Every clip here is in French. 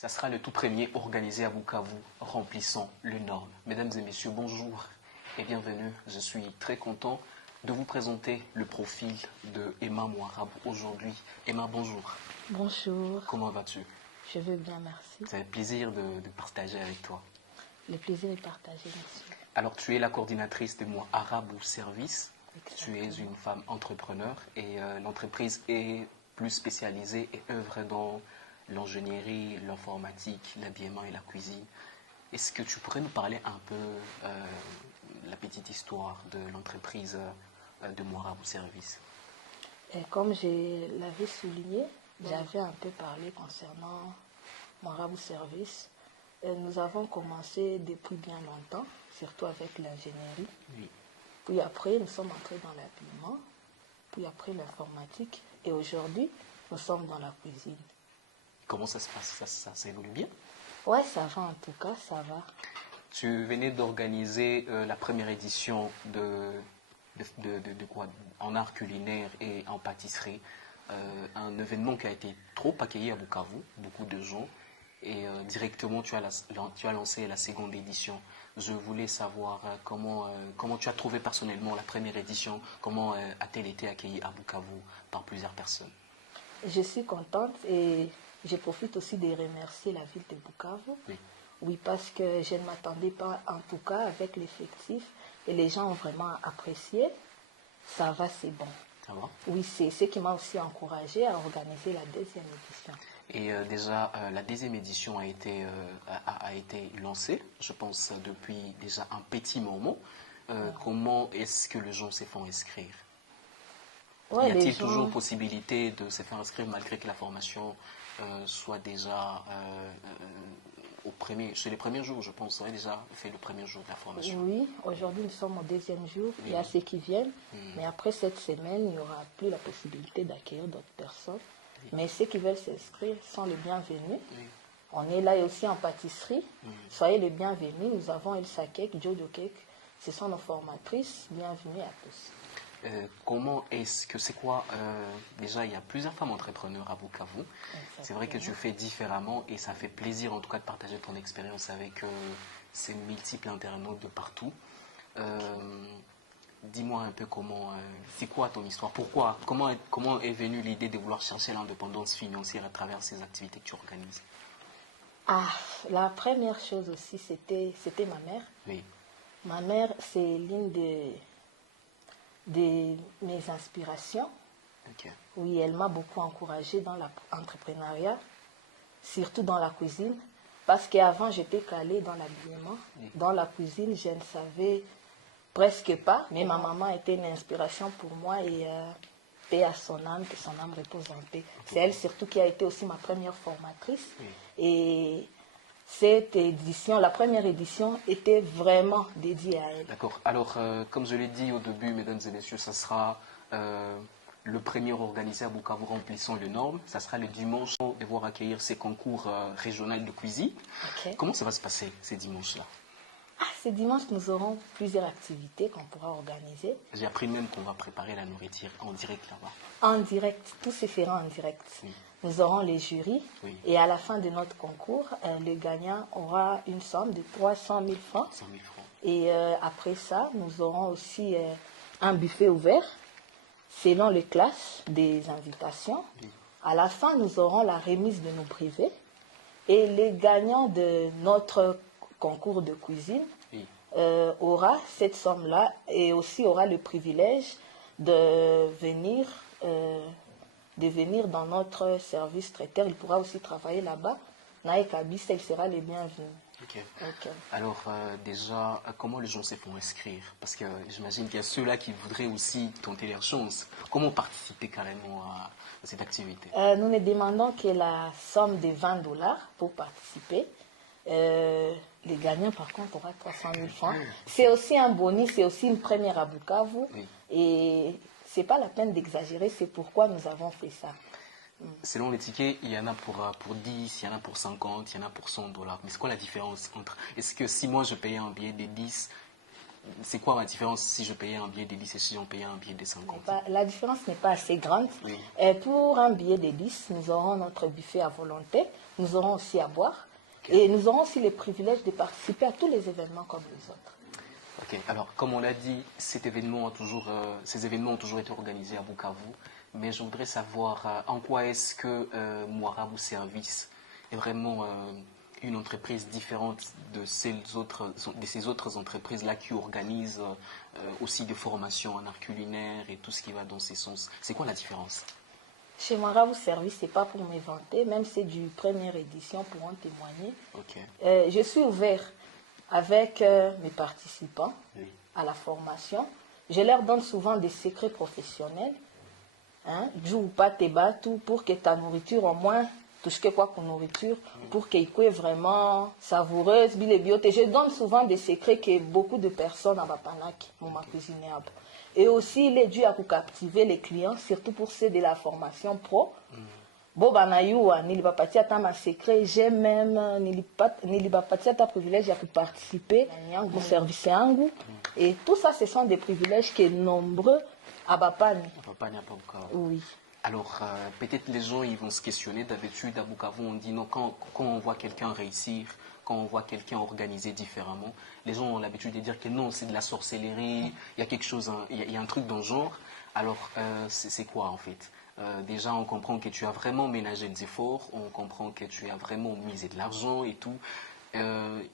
Ça sera le tout premier organisé à Bukavu, remplissant les normes. Mesdames et messieurs, bonjour et bienvenue. Je suis très content de vous présenter le profil de Emma Mouarabou aujourd'hui. Emma, bonjour. Bonjour. Comment vas-tu? Je vais bien, merci. Ça fait plaisir de partager avec toi. Le plaisir est partagé, monsieur. Alors, tu es la coordinatrice de Mouarabou Service. Exactement. Tu es une femme entrepreneur et l'entreprise est plus spécialisée et œuvre dans l'ingénierie, l'informatique, l'habillement et la cuisine. Est-ce que tu pourrais nous parler un peu la petite histoire de l'entreprise de Mouarabou Service? Et comme je l'avais souligné, j'avais un peu parlé concernant Mouarabou Service. Nous avons commencé depuis bien longtemps, surtout avec l'ingénierie. Oui. Puis après, nous sommes entrés dans l'habillement, puis après l'informatique. Et aujourd'hui, nous sommes dans la cuisine. Comment ça se passe? Ça évolue bien? Ouais, ça va en tout cas, ça va. Tu venais d'organiser la première édition de quoi, en art culinaire et en pâtisserie. Un événement qui a été trop accueilli à Bukavu, beaucoup de gens. Et directement, tu as lancé la seconde édition. Je voulais savoir comment tu as trouvé personnellement la première édition, comment a-t-elle été accueillie à Bukavu par plusieurs personnes? Je suis contente et je profite aussi de remercier la ville de Bukavu. Oui. Oui, parce que je ne m'attendais pas, en tout cas, avec l'effectif. Et les gens ont vraiment apprécié. Ça va, c'est bon. Ça va? Oui, c'est ce qui m'a aussi encouragée à organiser la deuxième édition. Et déjà, la deuxième édition a été lancée, je pense, depuis déjà un petit moment. Comment est-ce que les gens se font inscrire? Ouais, Y a-t-il gens... toujours possibilité de se faire inscrire malgré que la formation soit déjà chez les premiers jours, je pense, on a déjà fait le premier jour de la formation? Oui, aujourd'hui nous sommes au deuxième jour. Oui. Il y a ceux qui viennent, mais après cette semaine, il n'y aura plus la possibilité d'accueillir d'autres personnes. Oui. Mais ceux qui veulent s'inscrire sont les bienvenus. Oui. On est là aussi en pâtisserie. Soyez les bienvenus. Nous avons Elsa Cake, Jojo Cake. Ce sont nos formatrices. Bienvenue à tous. Comment est-ce que c'est quoi déjà, il y a plusieurs femmes entrepreneurs à Bukavu. C'est vrai que tu fais différemment et ça fait plaisir en tout cas de partager ton expérience avec ces multiples internautes de partout. Dis-moi un peu c'est quoi ton histoire? Pourquoi? Comment est venue l'idée de vouloir chercher l'indépendance financière à travers ces activités que tu organises? Ah, la première chose aussi, c'était ma mère. Oui. Ma mère, c'est l'une de mes inspirations. Okay. Oui, elle m'a beaucoup encouragée dans l'entrepreneuriat, surtout dans la cuisine, parce qu'avant j'étais calée dans l'habillement. Oui. Dans la cuisine, je ne savais presque pas, mais ma maman était une inspiration pour moi et paix à son âme, que son âme repose en paix. C'est elle surtout qui a été aussi ma première formatrice. Oui. Et cette édition, la première édition, était vraiment dédiée à elle. D'accord. Alors, comme je l'ai dit au début, mesdames et messieurs, ça sera le premier organisé à Bukavu remplissant les normes. Ça sera le dimanche de devoir accueillir ces concours régionaux de cuisine. Okay. Comment ça va se passer ces dimanches-là? Ce dimanche, nous aurons plusieurs activités qu'on pourra organiser. J'ai appris même qu'on va préparer la nourriture en direct là-bas. En direct, tout se fera en direct. Oui. Nous aurons les jurys et à la fin de notre concours, le gagnant aura une somme de 300 000 francs. 100 000 francs. Et après ça, nous aurons aussi un buffet ouvert selon les classes des invitations. Oui. À la fin, nous aurons la remise de nos brevets et les gagnants de notre concours de cuisine aura cette somme-là et aussi aura le privilège de venir dans notre service traiteur. Il pourra aussi travailler là-bas. Naïkabis, il sera le bienvenu. Okay. Okay. Alors, déjà, comment les gens se font inscrire? Parce que j'imagine qu'il y a ceux-là qui voudraient aussi tenter leur chance. Comment participer carrément à cette activité? Nous ne demandons que la somme de 20 $ pour participer. Les gagnants, par contre, auront 300 000 francs. C'est aussi un bonus, c'est aussi une première à Bukavu. Oui. Et ce n'est pas la peine d'exagérer, c'est pourquoi nous avons fait ça. Selon les tickets, il y en a pour 10, il y en a pour 50, il y en a pour 100 $. Mais c'est quoi la différence entre... Est-ce que si moi je payais un billet de 10, c'est quoi la différence si je payais un billet de 10 et si j'en payais un billet de 50? La différence n'est pas assez grande. Oui. Pour un billet de 10, nous aurons notre buffet à volonté, nous aurons aussi à boire, Ok. et nous aurons aussi le privilège de participer à tous les événements comme les autres. Ok, alors comme on l'a dit, ces événements ont toujours été organisés à Bukavu, mais je voudrais savoir en quoi est-ce que Moirabu Service est vraiment une entreprise différente de ces autres entreprises-là qui organisent aussi des formations en art culinaire et tout ce qui va dans ces sens. C'est quoi la différence? Chez Moirabu Service, ce n'est pas pour m'inventer, même c'est du première édition pour en témoigner. Ok. Je suis ouvert avec mes participants Oui. à la formation. Je leur donne souvent des secrets professionnels. Joue pas te battre pour que ta nourriture, au moins, tout ce que quoi qu'on nourriture, pour qu'elle soit vraiment savoureuse, bile biote. Je donne souvent des secrets que beaucoup de personnes à Bapanak m'ont cuisiné. Et aussi, il est dû à captiver les clients, surtout pour ceux de la formation pro. Bon, banayua, nilibapatia ta ma secret, j'ai même nilibapatia ta privilège à participer au service yangu. Et tout ça, ce sont des privilèges que nombreux à Bapani. Papa n'a pas encore. Oui. Alors, peut-être les gens ils vont se questionner. D'habitude, à Bukavu, on dit non, quand on voit quelqu'un réussir, quand on voit quelqu'un organiser différemment, les gens ont l'habitude de dire que non, c'est de la sorcellerie, il y a quelque chose, il y a un truc dans le genre. Alors, c'est quoi en fait? Déjà, on comprend que tu as vraiment ménagé des efforts, on comprend que tu as vraiment misé de l'argent et tout.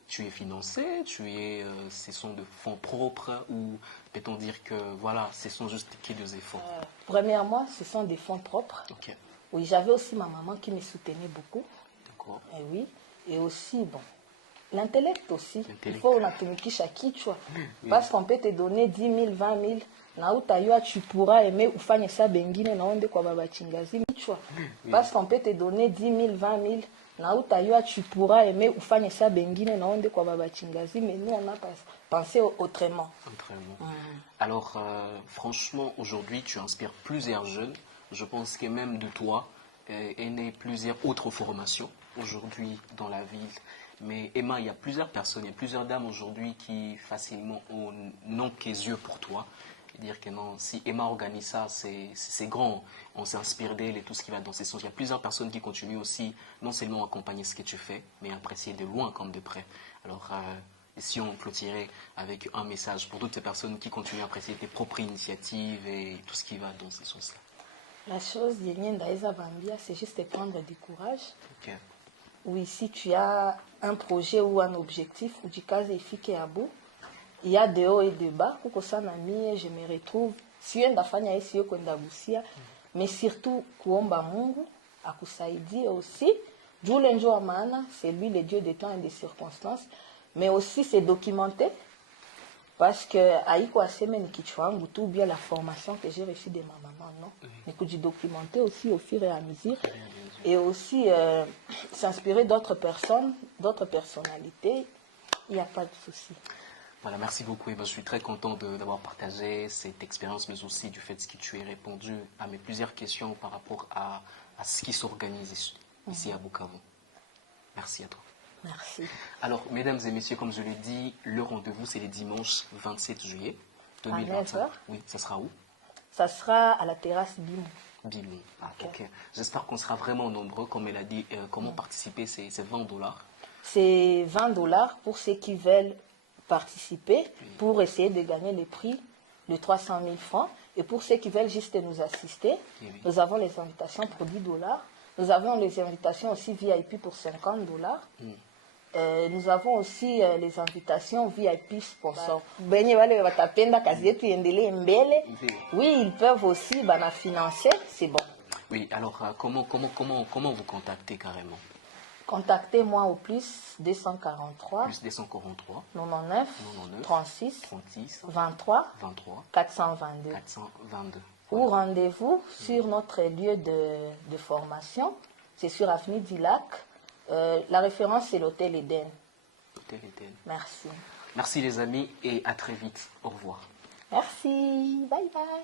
Tu es financé, ce sont de fonds propres ou peut-on dire que voilà, ce sont juste que des efforts? Premièrement, ce sont des fonds propres. Ok, Oui, j'avais aussi ma maman qui me soutenait beaucoup. d'accord. Et oui. Et aussi, bon, l'intellect aussi. Il L'intellect. faut unatumikisha kichwa. Parce qu'on peut te donner 10 000, 20 000. Na utayua tu pourras aimer ufanye ça bengine na onde kwa baba chingazi kichwa. Parce qu'on peut te donner 10 000, 20 000. Na utayua tu pourras aimer ufanye ça bengine na onde kwa baba chingazi. Mais nous, on a pensé autrement. Autrement. Alors, franchement, aujourd'hui, tu inspires plusieurs jeunes. Je pense que même de toi est né plusieurs autres formations aujourd'hui dans la ville. Mais Emma, il y a plusieurs personnes, il y a plusieurs dames aujourd'hui qui facilement n'ont que les yeux pour toi. Et dire que non, si Emma organise ça, c'est grand. On s'inspire d'elle et tout ce qui va dans ces sens. Il y a plusieurs personnes qui continuent aussi, non seulement à accompagner ce que tu fais, mais à apprécier de loin comme de près. Alors, si on clôturait avec un message pour toutes ces personnes qui continuent à apprécier tes propres initiatives et tout ce qui va dans ces sens-là. La chose, c'est juste de prendre du courage. Ok. Oui, si tu as un projet ou un objectif, ou du cas efficace à bout, il y a des hauts et des bas. Pour que ça n'amie, je me retrouve. Si on a fait si on mais surtout kuomba Mungu, akusaidia aussi. Dieu l'enjo amana, c'est lui le Dieu des temps et des circonstances, mais aussi c'est documenté. Parce que aïko aseme ni kichwangu tout bien la formation que j'ai reçue de ma maman, non. Mais que j'ai documenté aussi au fur et à mesure. Et aussi s'inspirer d'autres personnes, d'autres personnalités, il n'y a pas de souci. Voilà, merci beaucoup. Et ben, je suis très content d'avoir partagé cette expérience, mais aussi du fait que tu aies répondu à mes plusieurs questions par rapport à ce qui s'organise ici à Bukavu. Merci à toi. Merci. Alors, mesdames et messieurs, comme je l'ai dit, le rendez-vous, c'est le dimanche 27 juillet 2025. 9 heures. Oui, ça sera où? Ça sera à la terrasse Bimou. Bimou. Ah, ok. J'espère qu'on sera vraiment nombreux. Comme elle a dit, comment participer, c'est 20 $. C'est 20 $ pour ceux qui veulent participer, pour essayer de gagner le prix de 300 000 francs. Et pour ceux qui veulent juste nous assister, nous avons les invitations pour 10 $. Nous avons les invitations aussi VIP pour 50 $. Nous avons aussi les invitations VIP sponsors. Oui, ils peuvent aussi financer, c'est bon. Oui, alors comment vous contacter carrément? Contactez-moi au plus 243 Plus 243 99 36 36 23 23 422. 422. Ou rendez-vous sur notre lieu de formation. C'est sur Avenue du Lac. La référence, c'est l'hôtel Eden. L'hôtel Eden. Merci. Merci les amis et à très vite. Au revoir. Merci. Bye bye.